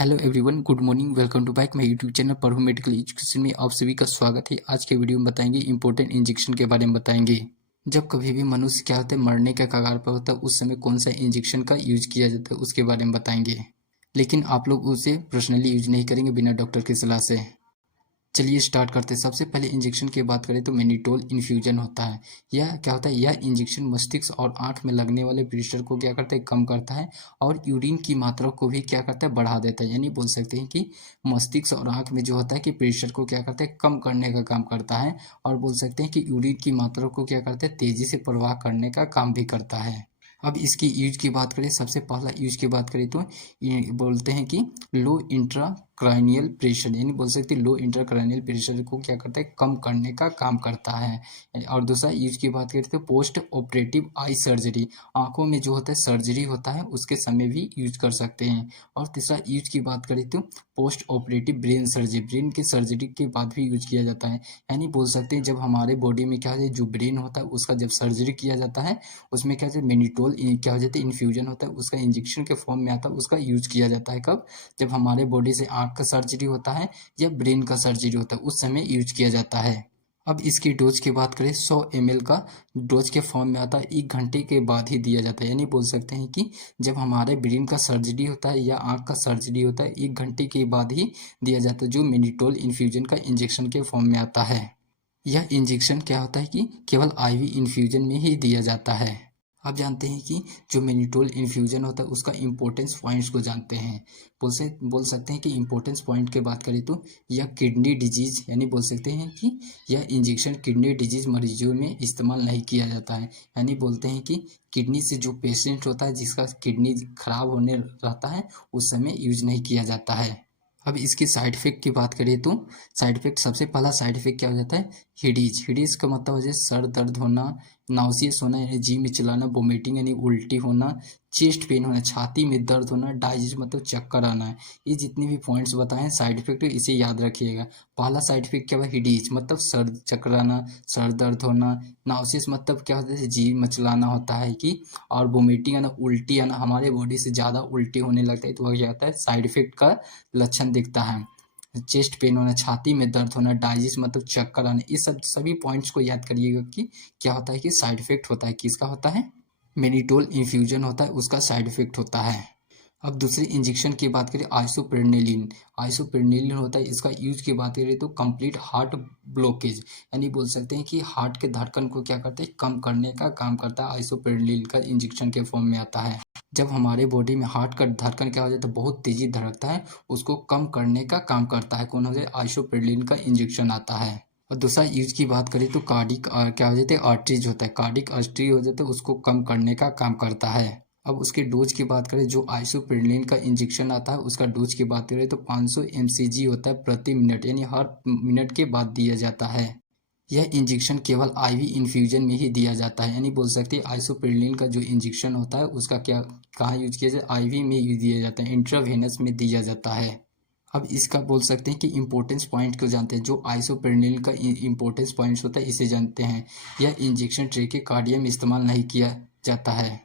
Hello everyone, good morning. Welcome to back my YouTube channel Prabhu medical education में आप सभी का स्वागत है। आज के वीडियो में बताएंगे इंपॉर्टेंट इंजेक्शन के बारे में बताएंगे। जब कभी भी मनुष्य क्या होता है मरने के कगार पर होता है, उस समय कौन सा इंजेक्शन का यूज किया जाता है उसके बारे में बताएंगे। लेकिन आप लोग उसे पर्सनली यूज नहीं करेंगे बिना डॉक्टर की सलाह से। चलिए स्टार्ट करते हैं। सबसे पहले इंजेक्शन की बात करें तो मेनिटोल इन्फ्यूजन होता है। यह क्या होता है, यह इंजेक्शन मस्तिष्क और आंख में लगने वाले प्रेशर को क्या करता है, कम करता है और यूरिन की मात्रा को भी क्या करता है, बढ़ा देता है। यानी बोल सकते हैं कि मस्तिष्क और आंख में जो होता है कि प्रेशर को क्या करता है, कम करने का काम करता है। और बोल सकते हैं कि यूरिन की मात्रा को क्या करता है, तेजी से प्रवाह करने का काम भी करता है। अब इसकी यूज की बात करें, सबसे पहला यूज की बात करें तो ये बोलते हैं कि लो इंट्राक्रैनियल प्रेशर, यानी बोल सकते हैं लो इंट्राक्रैनियल प्रेशर को क्या करता है, कम करने का काम करता है। और दूसरा यूज की बात करें तो पोस्ट ऑपरेटिव आई सर्जरी, आंखों में जो होता है सर्जरी होता है उसके समय भी यूज कर सकते हैं। और तीसरा यूज की बात करें तो post operative brain surgery, brain की सर्जरी के बाद भी यूज किया जाता है। यानी बोल सकते हैं जब हमारे बॉडी में क्या है, जो ब्रेन होता है उसका जब सर्जरी किया जाता है उसमें क्या होता है, मेनिटोल क्या हो जाता है, इन्फ्यूजन होता है, उसका इंजेक्शन के फॉर्म में आता है, उसका यूज किया जाता है। कब? जब हमारे बॉडी से आंख का सर्जरी होता है या ब्रेन का सर्जरी होता है उस समय यूज किया जाता है। अब इसकी डोज की बात करें, 100 ml का डोज के फॉर्म में आता है, 1 घंटे के बाद ही दिया जाता है। यानी बोल सकते हैं कि जब हमारे ब्रेन का सर्जरी होता है या आंख का सर्जरी होता है 1 घंटे के बाद ही दिया जाता है, जो मेनिटोल इन्फ्यूजन का इंजेक्शन के फॉर्म में आता है। यह इंजेक्शन क्या होता है कि केवल आईवी इन्फ्यूजन में ही दिया जाता है। आप जानते हैं कि जो मेनिटोल इन्फ्यूजन होता है उसका इम्पोर्टेंस पॉइंट्स को जानते हैं। बोल सकते हैं कि इम्पोर्टेंस पॉइंट की बात करें तो यह किडनी डिजीज, यानी बोल सकते हैं कि यह इंजेक्शन किडनी डिजीज मरीजों में इस्तेमाल नहीं किया जाता है। यानी बोलते हैं कि किडनी से जो पेशेंट होता है जिसका किडनी खराब होने रहता है उस समय यूज नहीं किया जाता है। अब इसकी साइड इफेक्ट की बात करें तो साइड इफेक्ट, सबसे पहला साइड इफेक्ट क्या हो जाता है, हिडीज। हिडीज का मतलब हो जाए सर दर्द होना, नाउसियस होना यानी जी में चिल्लाना, वोमिटिंग यानी उल्टी होना, चेस्ट पेन होना, छाती में दर्द होना, डाइजेस्ट मतलब चक्कर आना है। ये जितने भी पॉइंट्स बताए हैं साइड इफेक्ट, इसे याद रखिएगा। पहला साइड इफेक्ट क्या हुआ, हिडीज मतलब सर चक्कर आना, सर दर्द होना, नाउसियस मतलब क्या होता है, जी मचलाना होता है कि, और वोमिटिंग आना, उल्टी आना, हमारे बॉडी से ज़्यादा उल्टी होने लगता है तो वह क्या होता है, साइड इफेक्ट का लक्षण दिखता है। चेस्ट पेन होना, छाती में दर्द होना, डाइजेस्ट मतलब चक्कर आना, इस सब सभी पॉइंट्स को याद करिएगा कि क्या होता है कि साइड इफेक्ट होता है, किसका होता है, मेनिटोल इन्फ्यूजन होता है उसका साइड इफेक्ट होता है। अब दूसरे इंजेक्शन की बात करें, आइसोप्रेनिलिन। आइसोप्रेनिलिन होता है, इसका यूज की बात करें तो कंप्लीट हार्ट ब्लॉकेज, यानी बोल सकते हैं कि हार्ट के धड़कन को क्या करते हैं, कम करने का काम करता है। आइसोप्रेनिलिन का इंजेक्शन के फॉर्म में आता है। जब हमारे बॉडी में हार्ट का धड़कन क्या हो जाता है, बहुत तेजी धड़कता है, उसको कम करने का काम करता है। कौन हो जाए, आइसोप्रेनिलिन का इंजेक्शन आता है। और दूसरा यूज की बात करें तो कार्डिक क्या हो जाता है, आर्टरीज होता है, कार्डिक आर्टरी हो जाता है, उसको कम करने का काम करता है। अब उसके डोज की बात करें, जो आइसोप्रेनिलिन का इंजेक्शन आता है उसका डोज की बात करें तो 500 mcg होता है प्रति मिनट, यानी हर मिनट के बाद दिया जाता है। यह इंजेक्शन केवल आईवी इन्फ्यूजन में ही दिया जाता है। यानी बोल सकते हैं आइसोप्रेनिलिन का जो इंजेक्शन होता है उसका क्या, कहाँ यूज किया जाए, आईवी में यूज दिया जाता है, इंट्रावेनस में दिया जाता है। अब इसका बोल सकते हैं कि इम्पोर्टेंस पॉइंट को जानते हैं, जो आइसोप्रेनिलिन का इम्पोर्टेंस पॉइंट्स होता है इसे जानते हैं। यह इंजेक्शन ट्रेकिकार्डिया में इस्तेमाल नहीं किया जाता है।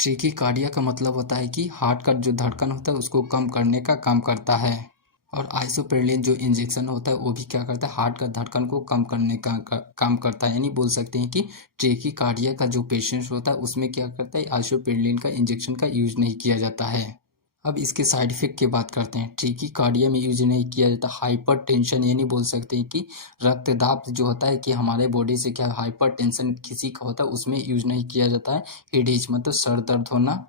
ट्रेकिकार्डिया का मतलब होता है कि हार्ट का जो धड़कन होता है उसको कम करने का काम करता है। और आइसोप्रेनिलिन जो इंजेक्शन होता है वो भी क्या करता है, हार्ट का धड़कन को कम करने का काम करता है। यानी बोल सकते हैं कि ट्रेकिकार्डिया का जो पेशेंट होता है उसमें क्या करता है, आइसोप्रेनिलिन का इंजेक्शन का यूज नहीं किया जाता है। अब इसके साइड इफेक्ट की बात करते हैं। ट्रेकिकार्डिया में यूज नहीं किया जाता हाइपर टेंशन, यानी बोल सकते हैं कि रक्तदाब जो होता है कि हमारे बॉडी से क्या हाइपर टेंशन किसी का होता है उसमें यूज नहीं किया जाता है। हेडेज मतलब सर दर्द होना,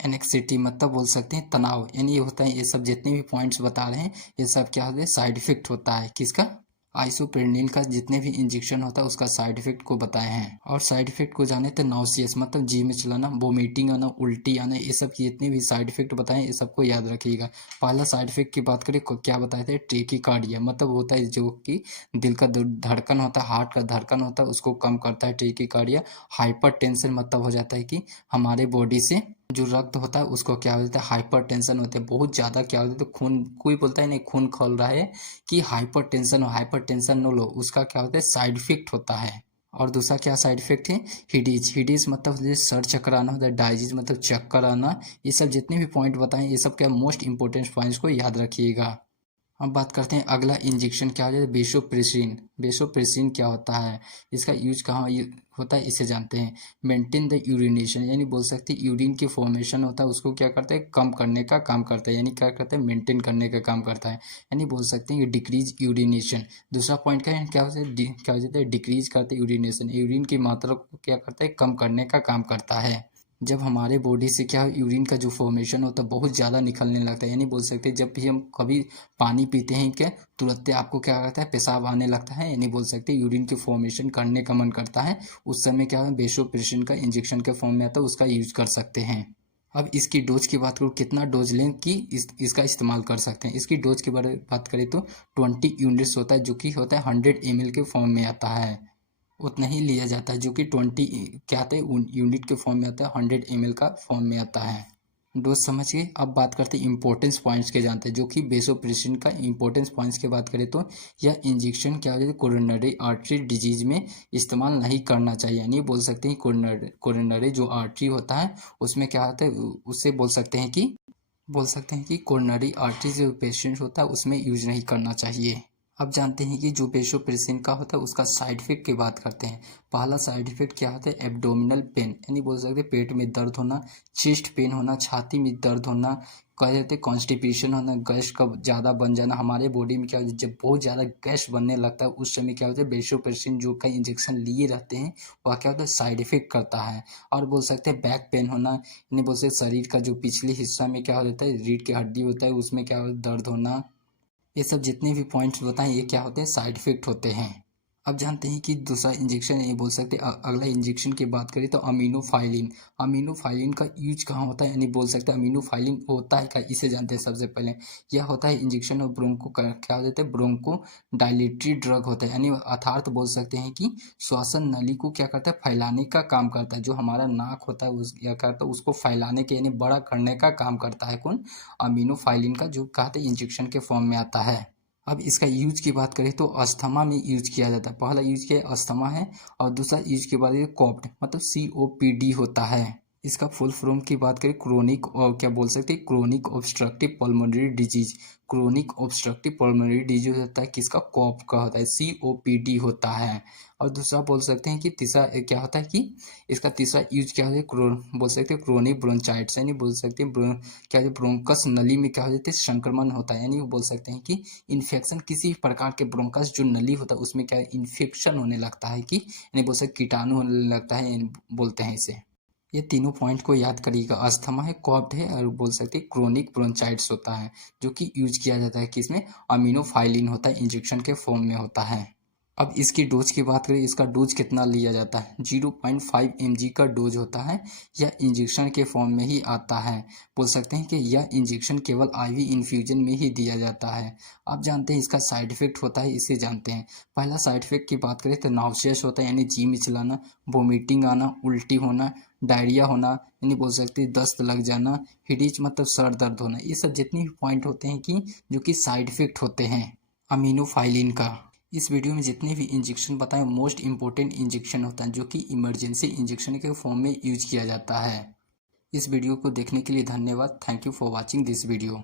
एनेक्सिटी मतलब बोल सकते हैं तनाव, यानी ये होता है, ये सब जितने भी पॉइंट्स बता रहे हैं ये सब क्या होता है, साइड इफेक्ट होता है। किसका, आइसोप्रेनिलिन का जितने भी इंजेक्शन होता है उसका साइड इफेक्ट को बताए हैं। और साइड इफेक्ट को जाने तो नाउसियस मतलब जी में चलाना, वोमिटिंग आना, उल्टी आना, ये सब जितने भी साइड इफेक्ट बताए ये सबको याद रखिएगा। पहला साइड इफेक्ट की बात करें, क्या बताए थे, ट्रेकिकार्डिया मतलब होता है जो कि दिल का धड़कन होता है, हार्ट का धड़कन होता है उसको कम करता है ट्रेकिकार्डिया। हाइपर टेंशन मतलब हो जाता है कि हमारे बॉडी से जो रक्त होता है उसको क्या हो जाता है, हाइपर टेंशन होता है, बहुत ज़्यादा क्या होता है तो खून, कोई बोलता है नहीं खून खोल रहा है कि हाइपर टेंशन हो, हाइपर टेंशन न लो, उसका क्या होता है, साइड इफेक्ट होता है। और दूसरा क्या साइड इफेक्ट है, हिडीज। हिडीज मतलब जैसे सर चक्कर आना होता है, डाइजीज मतलब चक्कर आना। ये सब जितने भी पॉइंट बताएं ये सब क्या मोस्ट इंपॉर्टेंट पॉइंट्स को याद रखिएगा। अब बात करते हैं अगला इंजेक्शन क्या हो जाए, बेसोप्रेसिन। बेसोप्रेसिन क्या होता है, इसका यूज कहाँ होता है इसे जानते हैं। मेंटेन द यूरिनेशन, यानी बोल सकते हैं यूरिन की फॉर्मेशन होता है उसको क्या करता है, कम करने का काम करता है, यानी क्या करता है, मेंटेन करने का काम करता है। यानी बोल सकते हैं कि डिक्रीज यूरिनेशन। दूसरा पॉइंट क्या होता है, क्या हो जाता है, डिक्रीज करते हैं यूरिनेशन, यूरिन की मात्रा को क्या करता है, कम करने का काम करता है। जब हमारे बॉडी से क्या यूरिन का जो फॉर्मेशन होता है बहुत ज़्यादा निकलने लगता है, यानी बोल सकते हैं जब भी हम कभी पानी पीते हैं क्या तुरंत आपको क्या करता है, पेशाब आने लगता है, यानी बोल सकते हैं यूरिन की फॉर्मेशन करने का मन करता है, उस समय क्या है बेसोप्रेसिन का इंजेक्शन के फॉर्म में आता है उसका यूज कर सकते हैं। अब इसकी डोज की बात करूँ, कितना डोज लें कि इसका इस्तेमाल कर सकते हैं। इसकी डोज के बारे में बात करें तो 20 यूनिट्स होता है, जो कि होता है 100 ml के फॉर्म में आता है। उतना ही लिया जाता है जो कि 20 क्या आता है यूनिट के फॉर्म में आता है, 100 ml का फॉर्म में आता है। डोज समझ के अब बात करते हैं इंपॉर्टेंस पॉइंट्स के जानते हैं, जो कि बेसोप्रेसिन का इंपॉर्टेंस पॉइंट्स की बात करें तो यह इंजेक्शन क्या होता है, कोरोनरी आर्टरी डिजीज में इस्तेमाल नहीं करना चाहिए। यानी बोल सकते हैं कोरोनरी जो आर्टरी होता है उसमें क्या होता है, उससे बोल सकते हैं कि कोरोनरी आर्टरी जो पेशेंट होता है उसमें यूज नहीं करना चाहिए। अब जानते हैं कि जो बेसोप्रेसिन का होता है उसका साइड इफेक्ट की बात करते हैं। पहला साइड इफेक्ट क्या होता है, एब्डोमिनल पेन, यानी बोल सकते हैं पेट में दर्द होना, चेस्ट पेन होना, छाती में दर्द होना, कह जाते हैं कॉन्स्टिपेशन होना, गैस का ज़्यादा बन जाना। हमारे बॉडी में क्या होता है, जब बहुत ज़्यादा गैस बनने लगता है उस समय क्या होता है, बेसोप्रेसिन जो का इंजेक्शन लिए रहते हैं वह क्या होता है, साइड इफेक्ट करता है। और बोल सकते हैं बैक पेन होना, यानी बोल सकते शरीर का जो पिछले हिस्सा में क्या हो जाता है, रीढ़ की हड्डी होता है उसमें क्या होता है, दर्द होना। ये सब जितने भी पॉइंट्स बताएं ये क्या होते हैं, साइड इफेक्ट होते हैं। अब जानते हैं कि दूसरा इंजेक्शन ये बोल सकते हैं अगला इंजेक्शन की बात करें तो अमीनोफाइलिन। अमीनोफाइलिन का यूज कहाँ होता है, यानी बोल सकते हैं अमीनोफाइलिन होता है क्या, इसे जानते हैं सबसे पहले। यह होता है इंजेक्शन और ब्रोंको क्या होता है, ब्रोंको डायलेटरी ड्रग होता है, यानी अर्थात बोल सकते हैं कि श्वसन नली को क्या करता है, फैलाने का काम करता है। जो हमारा नाक होता है उस क्या करता है, उसको फैलाने के यानी बड़ा करने का काम करता है कौन, अमीनोफाइलिन का, जो कहते हैं इंजेक्शन के फॉर्म में आता है। अब इसका यूज की बात करें तो अस्थमा में यूज किया जाता है। पहला यूज किया अस्थमा है और दूसरा यूज के बाद ये कॉप्ड मतलब COPD होता है। इसका फुल फॉर्म की बात करें क्रोनिक, और क्या बोल सकते हैं, chronic obstructive pulmonary disease. Chronic obstructive pulmonary disease होता है किसका, कॉप का होता है, COPD होता है। और दूसरा बोल सकते हैं कि तीसरा क्या होता है कि इसका तीसरा यूज क्या होता है, बोल सकते हैं क्रोनिक ब्रोंचाइटिस, यानी बोल सकते हैं क्या ब्रोंकस नली में क्या हो जाता है, संक्रमण होता है। यानी बोल सकते हैं कि इन्फेक्शन, किसी प्रकार के ब्रोंकस जो नली होता है उसमें क्या इन्फेक्शन होने लगता है, कि यानी बोल सकते कीटाणु होने लगता है, बोलते हैं इसे। ये तीनों पॉइंट को याद करिएगा, अस्थमा है, कॉप्ड है और बोल सकते हैं क्रोनिक ब्रोंचाइटिस होता है, जो कि यूज किया जाता है किसमें, अमीनोफाइलिन होता है, इंजेक्शन के फॉर्म में होता है। अब इसकी डोज की बात करें, इसका डोज कितना लिया जाता है, 0.5 mg का डोज होता है। यह इंजेक्शन के फॉर्म में ही आता है। बोल सकते हैं कि यह इंजेक्शन केवल IV इन्फ्यूजन में ही दिया जाता है। आप जानते हैं इसका साइड इफेक्ट होता है, इसे जानते हैं। पहला साइड इफेक्ट की बात करें तो नाउसियस होता है, यानी जी मिचलाना, वोमिटिंग आना, उल्टी होना, डायरिया होना, यानी बोल सकते हैं दस्त लग जाना, हिडीज मतलब सर दर्द होना। ये सब जितने भी पॉइंट होते हैं कि जो कि साइड इफेक्ट होते हैं अमीनोफाइलिन का। इस वीडियो में जितने भी इंजेक्शन बताएं मोस्ट इंपॉर्टेंट इंजेक्शन होता है, जो कि इमरजेंसी इंजेक्शन के फॉर्म में यूज किया जाता है। इस वीडियो को देखने के लिए धन्यवाद। Thank you for watching this video.